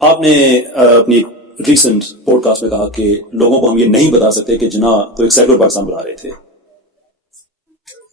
آپ نے اپنی ایک ریسنٹ پوڈ کاسٹ میں کہا کہ لوگوں کو ہم یہ نہیں بتا سکتے کہ جناح تو ایک سیکولر پاکستان بنا رہے تھے.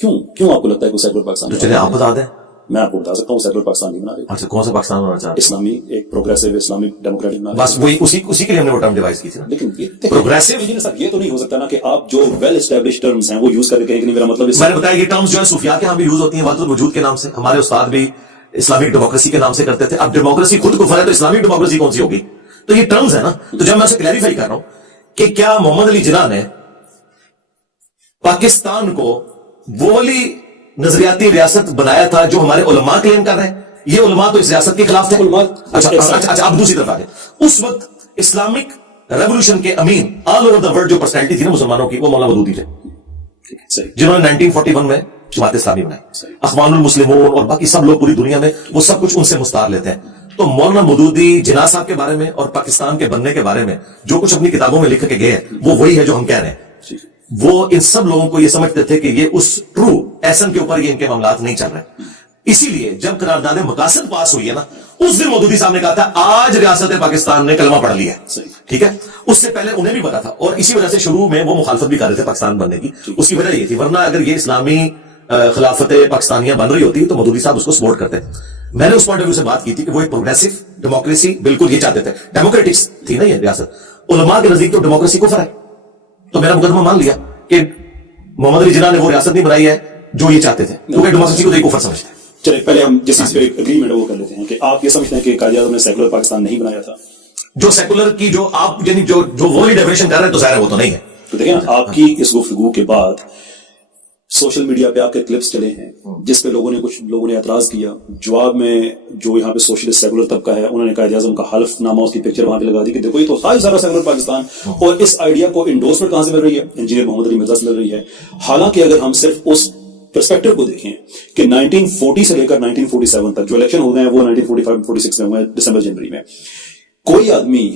کیوں آپ کو لگتا ہے کہ سیکولر پاکستان؟ چلے آپ بتا دیں. میں آپ کو بتا سکتا ہوں سیکولر پاکستان نہیں بنا رہے. اچھا کون سا پاکستان بنانا چاہتے ہیں؟ اسلامی، ایک پروگریسو اسلامک ڈیموکریٹک بنا رہے. بس وہی اسی کے لیے ہم نے وہ ٹرم ڈیوائز کی تھی. لیکن پروگریسو یہ تو نہیں ہو سکتا نا کہ آپ جو ویل اسٹیبلش ٹرمز ہیں وہ یوز کر کے کہیں کہ نہیں میرا مطلب. میں نے بتایا یہ ٹرمز جو ہے صوفیاء کے ہاں بھی یوز ہوتی ہیں وحدت الوجود کے نام سے. ہمارے استاد بھی اسلامک ڈیموکریسی کے نام سے کرتے تھے. اب ڈیموکریسی خود کفر ہے تو اسلامک ڈیموکریسی کون سی ہوگی؟ تو یہ ٹرمز ہے نا. تو جب میں اسے کلیریفائی کر رہا ہوں کہ کیا محمد علی جناح نے پاکستان کو وہ والی نظریاتی ریاست بنایا تھا جو ہمارے علماء کلیم کر رہے ہیں؟ یہ علماء تو اس ریاست کے خلاف تھے. اچھا اب دوسری طرف آ گئے. اس وقت اسلامک ریولوشن کے امین آل اوور دا ورلڈ جو پرسنالٹی تھی نا مسلمانوں کی، وہ مولانا مودودی تھے جنہوں نے 1941 میں جماعت اسلامی بنائی. اخوان المسلمون اور باقی سب لوگ پوری دنیا میں وہ سب کچھ ان سے مستعار لیتے ہیں. تو مولانا مودودی جناح صاحب کے بارے میں اور پاکستان کے بننے کے بارے میں جو کچھ اپنی کتابوں میں لکھ کے گئے ہیں وہ وہی ہے جو ہم کہہ رہے ہیں. وہ ان سب لوگوں کو یہ سمجھتے تھے کہ یہ اس ٹرو ایسن کے اوپر یہ ان کے معاملات نہیں چل رہے. اسی لیے جب قرارداد مقاصد پاس ہوئی ہے نا، اس دن مودودی صاحب نے کہا تھا آج ریاست پاکستان نے کلمہ پڑھ لیا ہے. ٹھیک ہے، اس سے پہلے انہیں بھی پتا تھا اور اسی وجہ سے شروع میں وہ مخالفت بھی کر رہے تھے پاکستان بننے کی. اس کی وجہ یہ تھی، ورنہ اگر یہ اسلامی خلافت پاکستانیہ بن رہی ہوتی تو مودودی صاحب اس کو سپورٹ کرتے. میں نے اس پوائنٹ آف ویو سے بات کی تھی کہ وہ ایک پروگریسو ڈیموکریسی بالکل یہ چاہتے تھے. ڈیموکریٹکس تھی نا یہ ریاست. علماء کے نزدیک تو ڈیموکریسی کفر ہے. تو میرا مقدمہ مان لیا کہ محمد علی جناح نے وہ ریاست نہیں بنائی ہے جو یہ چاہتے تھے، کیونکہ ڈیموکریسی کو تو کفر سمجھتے ہیں. چلے پہلے ہم جس چیز پہ اگریمنٹ وہ کر لیتے ہیں کہ آپ یہ سمجھتے ہیں کہ قائد اعظم نے سیکولر پاکستان نہیں بنایا تھا. جو سیکولر کی جو آپ یعنی جو وہ ڈیفینیشن کر رہے ہیں تو ظاہر ہے وہ تو نہیں ہے. تو دیکھیں نا، آپ کی اس گفتگو کے بعد سوشل میڈیا پہ آپ کے کلپس چلے ہیں جس پہ کچھ لوگوں نے اعتراض کیا. جواب میں جو یہاں پہ سوشلسٹ سیکولر طبقہ ہے انہوں نے قائد اعظم کا حلف نامہ اس کی پکچر وہاں پہ لگا دی کہ دیکھو یہ تو خواہش زیادہ سیکولر پاکستان. اور اس آئیڈیا کو انڈورسمنٹ کہاں سے مل رہی ہے؟ انجینئر محمد علی مرزا سے مل رہی ہے. حالانکہ اگر ہم صرف اس پرسپیکٹو کو دیکھیں کہ 1940 سے لے کر 1947 تک جو الیکشن ہو گئے ہیں وہ 1945-46 میں ہوئے ہیں دسمبر جنوری میں. کوئی آدمی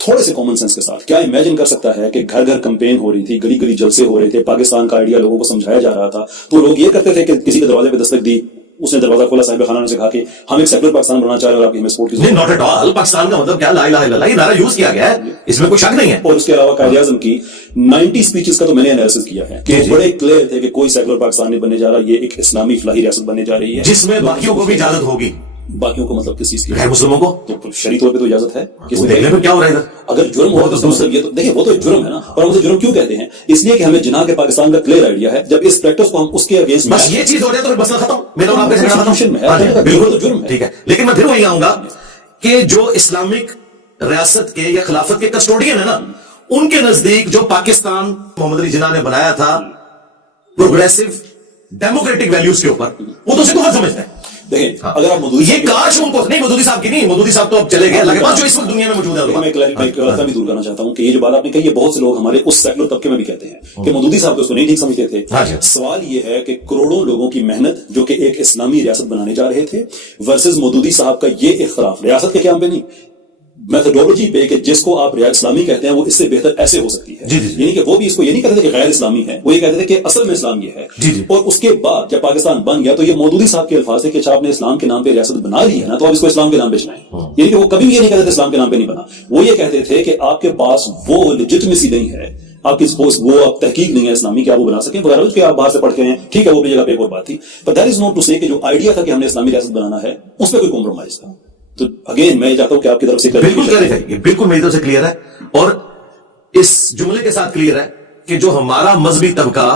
تھوڑے سے کامن سینس کے ساتھ کیا امیجن کر سکتا ہے کہ گھر گھر کمپین ہو رہی تھی، گلی گلی جلسے ہو رہے تھے، پاکستان کا آئیڈیا لوگوں کو سمجھایا جا رہا تھا، تو لوگ یہ کرتے تھے کہ کسی کے دروازے پہ دستک دی، اس نے دروازہ کھولا، صاحب خانہ نے کہا کہ ہم ایک سیکولر پاکستان بنانا چاہ رہے ہیں اور آپ کی ہمیں سپورٹ کی ضرورت. Not at all. پاکستان کا مطلب کیا؟ لا الہ الا اللہ، یہ نعرہ یوز کیا گیا ہے، اس میں کوئی شک نہیں ہے. اور اس کے علاوہ قائد اعظم کی 90 اسپیچز کا تو میں نے انالیسس کیا ہے کہ بڑے کلیئر تھے کہ کوئی سیکولر پاکستان نہیں بننے جا رہا، یہ ایک اسلامی فلاحی ریاست بننے جا رہی ہے جس میں باقیوں کو بھی اجازت ہوگی. باقیوں کو مطلب کس چیز کی؟ غیر مسلموں کو تو شرعی طور پہ تو اجازت ہے. دیکھنے میں کیا ہو رہا ہے ادھر؟ اگر جرم ہو تو دوسرے یہ تو دیکھیں وہ تو ایک جرم ہے نا. اور ہم اسے جرم کیوں کہتے ہیں؟ اس لیے کہ ہمیں جناح کے پاکستان کا کلیئر آئیڈیا ہے. جب اس پریکٹس کو ہم اس کے اگینسٹ بس یہ چیز ہو جائے تو پھر مسئلہ ختم. میرا اور آپ کا جھگڑا ختم ہے. بالکل تو جرم ہے. ٹھیک ہے، لیکن میں پھر وہی آؤں گا کہ جو اسلامک ریاست کے یا خلافت کے کسٹوڈین ہے نا، ان کے نزدیک جو پاکستان محمد علی جناح نے بنایا تھا پروگریسو ڈیموکریٹک ویلیوز کے اوپر، وہ تو اسے کفر سمجھتے ہیں. دیکھیں اگر آپ مودودی یہ کاش ان کو نہیں، مودودی صاحب کی نہیں، مودودی صاحب تو اب چلے گئے، اللہ کے پاس جو اس وقت دنیا میں موجود ہے. میں غلطی بھی دور کرنا چاہتا ہوں کہ یہ جو بات آپ نے کہی یہ بہت سے لوگ ہمارے اس سیکولر طبقے میں بھی کہتے ہیں کہ مودودی صاحب کو اس کو نہیں ٹھیک سمجھتے تھے. سوال یہ ہے کہ کروڑوں لوگوں کی محنت جو کہ ایک اسلامی ریاست بنانے جا رہے تھے ورسز مودودی صاحب کا یہ اختلاف ریاست کے قیام پہ نہیں، میتھڈولوجی پہ کہ جس کو آپ اسلامی کہتے ہیں وہ اس سے بہتر ایسے ہو سکتی ہے. یعنی کہ وہ بھی اس کو یہ نہیں کہتے تھے کہ غیر اسلامی ہے، وہ یہ کہتے تھے کہ اصل میں اسلام یہ ہے. اور اس کے بعد جب پاکستان بن گیا تو یہ مودودی صاحب کے الفاظ تھے کہ اچھا آپ نے اسلام کے نام پہ ریاست بنا لی ہے نا تو آپ اس کو اسلام کے نام پہ چلائیں. یعنی کہ وہ کبھی بھی یہ نہیں کہتے تھے اسلام کے نام پہ نہیں بنا. وہ یہ کہتے تھے کہ آپ کے پاس وہ لیجٹمیسی نہیں ہے، آپ کی وہ اب تحقیق نہیں ہے اسلامی کہ آپ وہ بنا سکیں وغیرہ، اس کے آپ باہر سے پڑھ کے ہیں. ٹھیک ہے، وہ بھی جگہ پہ ایک اور بات تھی. But that is not to say کہ جو آئیڈیا تھا کہ ہم نے اسلامی ریاست بنانا ہے اس پہ کوئی کمپرومائز تھا. تو اگین میں چاہتا ہوں کہ آپ کی طرف سے بالکل میری طرف سے کلیئر ہے اور اس جملے کے ساتھ کلیئر ہے کہ جو ہمارا مذہبی طبقہ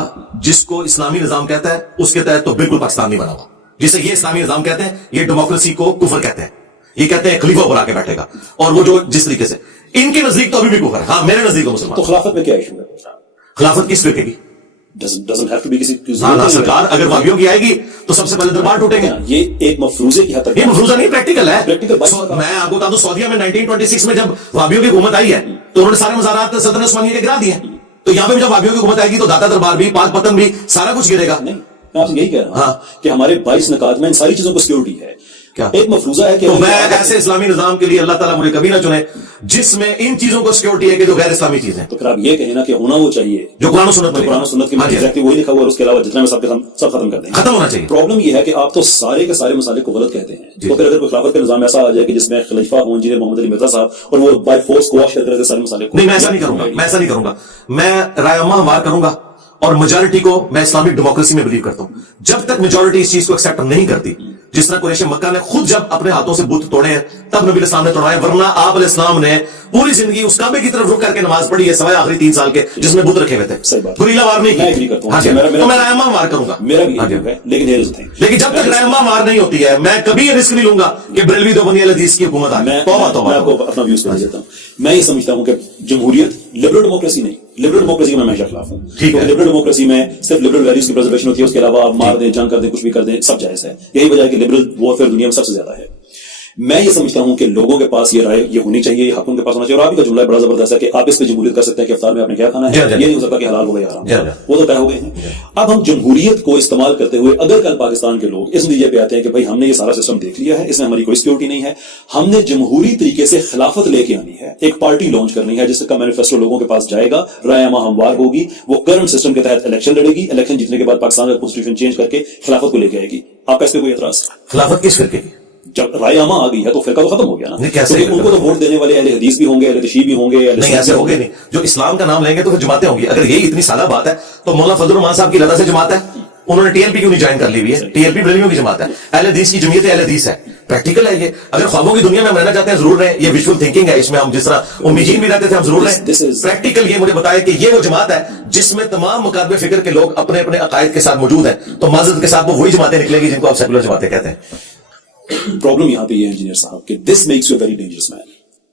جس کو اسلامی نظام کہتا ہے اس کے تحت تو بالکل پاکستان نہیں بنا ہوا. جسے یہ اسلامی نظام کہتے ہیں یہ ڈیموکریسی کو کفر کہتے ہیں. یہ کہتے ہیں خلیفہ پر آ کے بیٹھے گا، اور وہ جو جس طریقے سے ان کے نزدیک تو ابھی بھی کفر ہے. ہاں میرے نزدیک تو مسلمان. تو خلافت میں کیا ایشو ہے؟ خلافت کس فرقے کی؟ doesn't have to be کسی سرکار اگر وابیوں کی آئے گی تو سب سے پہلے دربار ٹوٹیں گے. یہ ایک مفروضے کی حد تک، یہ مفروضہ نہیں، پریکٹیکل ہے. میں آپ کو بتا دوں سعودیہ میں 1926 میں جب وابیوں کی حکومت آئی ہے تو انہوں نے سارے مزارات سلطنت عثمانیہ کے گرا دیے. تو یہاں پہ جب وابیوں کی حکومت آئے گی تو داتا دربار بھی، پاک پتن بھی، سارا کچھ گرے گا. نہیں، میں آپ سے یہی کہہ رہا ہوں کہ ہمارے 22 نکات میں ان ساری چیزوں کو سیکورٹی ہے. کیا ایک مفروضہ ہے کہ تو میں ایسے اسلامی نظام کے لیے اللہ تعالیٰ مجھے کبھی نہ چنے جس میں ان چیزوں کو سیکورٹی ہے کہ جو غیر اسلامی چیزیں. تو پھر آپ یہ کہیں نا کہ ہونا وہ چاہیے جو قرآن و سنت میں قرآن و سنت کی ایگزیکٹلی وہی لکھا ہوا ہے, اس کے علاوہ جتنا میں سب ختم کر دیں گے. ختم ہونا چاہیے. پرابلم یہ ہے کہ آپ تو سارے کے سارے مسالے کو غلط کہتے ہیں. تو پھر اگر کوئی خلافت کا نظام ایسا آ جائے کہ جس میں خلیفہ ہوں انجینئر محمد علی مرزا صاحب اور وہ بائی فورس کوش کر کے سارے مسالے کو, نہیں میں ایسا نہیں کروں گا, میں رائے عامہ ہموار کروں گا اور میجورٹی کو میں اسلامک ڈیموکریسی میں بلیو کرتا ہوں. جب تک میجورٹی اس چیز کو ایکسپٹ نہیں کرتی, جس طرح قریش مکہ نے خود جب اپنے ہاتھوں سے بت توڑے ہیں تب نبی الاسلام نے توڑائے, ورنہ آپ علیہ السلام نے پوری زندگی اس کعبے کی طرف رخ کر کے نماز پڑھی ہے سوائے آخری 3 سال کے جس میں بت رکھے ہوئے تھے. گریلا وار نہیں کی. تو میں رائے عامہ وار کروں گا, میرا بھی ہے, لیکن جب تک رائے عامہ وار نہیں ہوتی ہے میں کبھی یہ رسک نہیں لوں گا کہ بریلوی دیوبندی اہل حدیث کی حکومت آئے. میں آپ کو اپنا ویوز کر دیتا ہوں. میں یہ سمجھتا ہوں کہ جمہوریت لبرل ڈیموکریسی نہیں, لبرل ڈیموکریسی میں ہمیشہ خلاف ہوں. لبرل ڈیموکریسی میں صرف لبرل ویلیوز کی پرزرویشن ہوتی ہے, اس کے علاوہ آپ مار دیں, جنگ کر دیں, کچھ بھی کر دیں, سب جائز ہے. یہی وجہ ہے کہ لبرل وارفیئر دنیا میں سب سے زیادہ ہے. میں یہ سمجھتا ہوں کہ لوگوں کے پاس یہ رائے یہ ہونی چاہیے, یہ حق ان کے پاس ہونا چاہیے. اور آپ کا جملہ بڑا زبردست ہے کہ آپ اس پہ جمہوریت کر سکتے ہیں کہ افطار میں آپ نے کیا کھانا ہے, یہ نہیں ہو سکتا کہ حلال ہو گیا حرام, وہ تو طے ہو گئے ہیں. اب ہم جمہوریت کو استعمال کرتے ہوئے اگر کل پاکستان کے لوگ اس نتیجے پہ آتے ہیں کہ بھائی ہم نے یہ سارا سسٹم دیکھ لیا ہے, اس میں ہماری کوئی سیکورٹی نہیں ہے, ہم نے جمہوری طریقے سے خلافت لے کے آنی ہے, ایک پارٹی لانچ کرنی ہے جس کا مینیفیسٹو لوگوں کے پاس جائے گا, رائے عامہ ہموار ہوگی, وہ کرنٹ سسٹم کے تحت الیکشن لڑے گی, الیکشن جیتنے کے بعد پاکستان کا کانسٹیٹیوشن چینج کر کے خلافت کو لے کے آئے گی. آپ کا اس پہ کوئی اعتراض؟ خلافت کس فرقے کی؟ جب رائے عامہ آ گئی ہے تو فرقہ تو ختم ہو گیا نا. ان کو تو ووٹ دینے والے اہل حدیث بھی ہوں گے, اہل تشیع بھی ہوں گے. نہیں ایسے ہوگے نہیں, جو اسلام کا نام لیں گے تو پھر جماعتیں ہوں گی. اگر یہی اتنی سادہ بات ہے تو مولانا فضل الرحمان صاحب کی لتا سے جماعت ہے, انہوں نے ٹی ایل پی کیوں نہیں جوائن کر لی ہوئی ہے؟ ٹی ایل پی بریلویوں کی جماعت ہے, اہل حدیث کی جمعیت اہل حدیث ہے. پریکٹیکل ہے یہ. اگر خوابوں کی دنیا میں ہم رہنا چاہتے ہیں ضرور رہیں, یہ ویژول تھنکنگ ہے, اس میں ہم جس طرح امیجین بھی رہتے تھے ہم ضرور رہیں. پریکٹیکل یہ مجھے بتائے کہ یہ وہ جماعت ہے جس میں تمام مکاتب فکر کے لوگ اپنے اپنے عقائد کے ساتھ موجود ہیں, تو معذرت کے ساتھ وہ وہی جماعتیں نکلیں گی جن کو آپ سیکولر جماعتیں کہتے ہیں. پرابلم یہاں پہ یہ انجینئر صاحب کہ this makes you very dangerous man,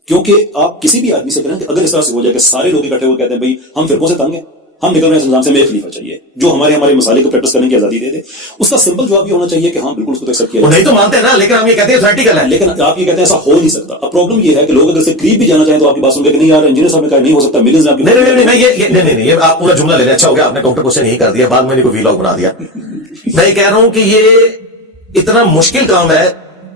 کیونکہ آپ کسی بھی آدمی سے کہیں کہ اگر اس طرح سے ہو جائے کہ سارے لوگ اکٹھے ہوئے کہتے ہیں بھائی ہم فرقوں سے تنگ ہیں, ہم نکل رہے ہیں نظام سے, میں خلیفہ چاہیے جو ہمارے مسائلے کو پریکٹس کرنے کی آزادی دے دے, اس کا سمپل جواب یہ ہونا چاہیے کہ ہاں بالکل اس کو ایکسپٹ کیا. نہیں تو مانتے ہیں نا, لیکن ہم یہ کہتے ہیں تھیوریٹیکل ہے, لیکن آپ یہ کہتے ہیں ایسا ہو نہیں سکتا. اب پرابلم یہ ہے کہ لوگ اگر سے قریب بھی جانا چاہیں تو آپ کی بات سن کے کہ نہیں یار انجینئر صاحب نے کہا نہیں ہو سکتا, ملینز نے آپ کی نہیں یہ آپ پورا جملہ لے لیں. اچھا ہو گیا آپ نے کاؤنٹر کوسچن نہیں کر دیا, بعد میں نے کوئی ویلاگ بنا دیا. میں یہ کہہ رہا ہوں کہ یہ اتنا مشکل کام ہے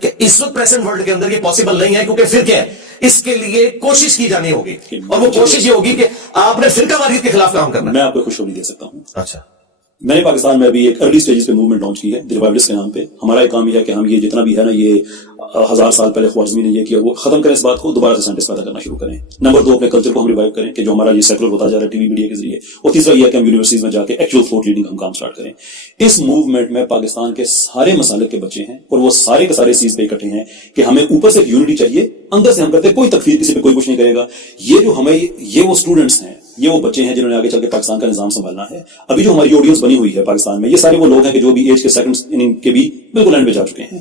کہ اس وقت پریزنٹ ورلڈ کے اندر یہ پاسبل نہیں ہے, کیونکہ فرقے ہیں, اس کے لیے کوشش کی جانی ہوگی, اور وہ کوشش یہ ہوگی کہ آپ نے فرقہ واریت کے خلاف کام کرنا ہے. میں آپ کو خوشخبری دے سکتا ہوں. اچھا, میں نے پاکستان میں ابھی ایک ارلی سٹیجز پہ موومنٹ لانچ کی ہے دی ریوائولسٹ کے نام پہ. ہمارا ایک کام یہ ہے کہ ہم یہ جتنا بھی ہے نا یہ 1000 سال پہلے خوارزمی نے یہ کیا وہ ختم کریں, اس بات کو دوبارہ سے سائنٹسٹ پیدا کرنا شروع کریں. نمبر 2 اپنے کلچر کو ہم ریوائیو کریں کہ جو ہمارا یہ سیکولر ہوتا جا رہا ہے ٹی وی میڈیا کے ذریعے. اور تیسرا یہ ہے کہ ہم یونیورسٹیز میں جا کے ایکچوئل تھاٹ لیڈنگ ہم کام سٹارٹ کریں. اس موومنٹ میں پاکستان کے سارے مسالک کے بچے ہیں اور وہ سارے کے سارے اس چیز پہ اکٹھے ہیں کہ ہمیں اوپر سے یونٹی چاہیے, اندر سے ہم کرتے کوئی تکفیر کسی پہ کوئی کچھ نہیں کرے گا. یہ جو ہمیں یہ وہ اسٹوڈنٹس ہیں, یہ وہ بچے ہیں جنہوں نے آگے چل کے پاکستان کا نظام سنبھالنا ہے. ابھی جو ہماری آڈینس بنی ہوئی ہے پاکستان میں, یہ سارے وہ لوگ ہیں کہ جو بھی ایج کے سیکنڈ اننگ کے بھی بالکل اینڈ پہ جا چکے ہیں.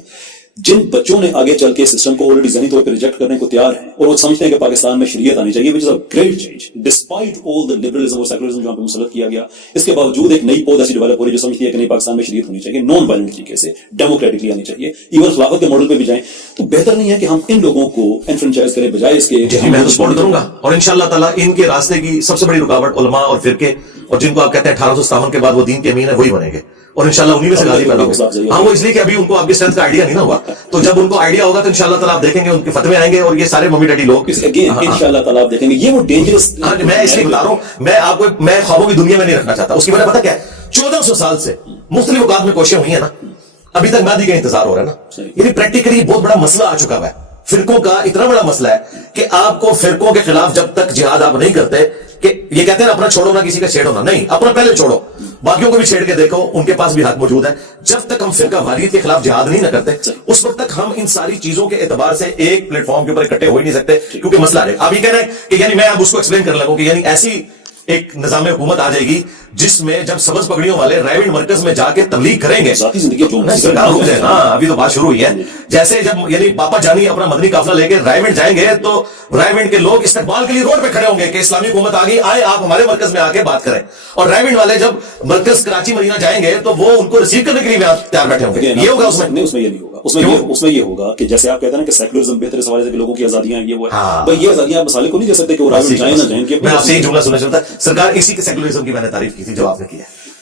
جن بچوں نے آگے چل کے سسٹم کو آلریڈی ذہنی طور پہ ریجیکٹ کرنے کو تیار ہیں اور وہ سمجھتے ہیں کہ پاکستان میں شریعت آنی چاہیے, which is a great change despite all the liberalism اور سیکولرزم جو ہم پہ مسلط کیا گیا. اس کے باوجود ایک نئی پود ایسی ڈیولپ ہو رہی ہے جو سمجھتی ہے کہ نہیں پاکستان میں شریعت ہونی چاہیے, نان وائلنٹ طریقے سے, ڈیموکریٹکلی آنی چاہیے, ایون خلافت کے ماڈل پہ بھی جائیں. تو بہتر نہیں ہے کہ ہم ان لوگوں کو انفرنچائز کریں بجائے اس کے. میں تو سپورٹ کروں گا, اور انشاءاللہ تعالیٰ ان کے راستے کی سب سے بڑی رکاوٹ علماء اور فرقے, اور جن کو آپ کہتے ہیں 1857 کے بعد وہ دین کے امین ہے, وہی بنیں گے, اور انشاءاللہ انہی میں سے غازی پیدا ہوگا. ہاں وہ اس لیے کہ ابھی ان کو آپ کی اسٹرینتھ کا آئیڈیا نہیں نا ہوا, تو جب ان کو آئیڈیا ہوگا تو انشاءاللہ تعالیٰ آپ دیکھیں گے ان کے فتوے آئیں گے, اور یہ سارے ممی ڈیڈی لوگ انشاءاللہ تعالیٰ آپ دیکھیں گے. یہ وہ ڈینجرس, میں اس لیے بتا رہا ہوں, میں آپ کو میں خوابوں کی دنیا میں نہیں رکھنا چاہتا. اس کی وجہ پتہ کیا ہے, 1400 سال سے مختلف اوقات میں کوششیں ہوئی ہیں نا, ابھی تک مہدی کا انتظار ہو رہا ہے نا. یعنی پریکٹیکلی بہت بڑا مسئلہ آ چکا ہوا ہے, فرقوں کا اتنا بڑا مسئلہ ہے کہ آپ کو فرقوں کے خلاف جب تک جہاد آپ نہیں کرتے, کہ یہ کہتے ہیں اپنا چھوڑو نہ کسی کا چھیڑو, نہیں اپنا پہلے چھوڑو, باقیوں کو بھی چھیڑ کے دیکھو, ان کے پاس بھی حق موجود ہے. جب تک ہم فرقہ واریت کے خلاف جہاد نہیں نہ کرتے, اس وقت تک ہم ان ساری چیزوں کے اعتبار سے ایک پلیٹ فارم کے اوپر اکٹھے ہو ہی نہیں سکتے, کیونکہ مسئلہ ہے. آپ یہ کہہ رہے ہیں کہ یعنی میں اب اس کو ایکسپلین کرنے لگوں کہ یعنی ایسی ایک نظام حکومت آ جائے گی جس میں جب سبز پگڑیوں والے رائے مرکز میں جا کے تبلیغ کریں گے, ذاتی زندگی ابھی تو بات شروع ہوئی ہے. جیسے جب یعنی پاپا جانی اپنا مدنی قافلہ لے کے رائے جائیں گے تو رائے کے لوگ استقبال کے لیے روڈ پہ کھڑے ہوں گے کہ اسلامی حکومت آ گئی, آئے آپ ہمارے مرکز میں آ کے بات کریں. اور رائے والے جب مرکز کراچی مدینہ جائیں گے تو وہ ان کو ریسیو کرنے کے لیے تیار بیٹھے ہوں گے. یہ ہوگا اس میں؟ اس میں یہ نہیں ہوگا. اس میں یہ ہوگا کہ جیسے آپ کہتے ہیں نا کہ سیکولرزم بہتر اس حوالے سے کہ لوگوں کی آزادیاں یہ وہ ہے, یہ آزادیاں مسالے کو نہیں دے سکتے کہ وہ رائے جائیں نہ جائیں. میں آپ سے ایک جملہ سننا چاہتا, سرکار اسی کے سیکولرزم کی میں نے تعریف کی تھی جو آپ نے کی ہے.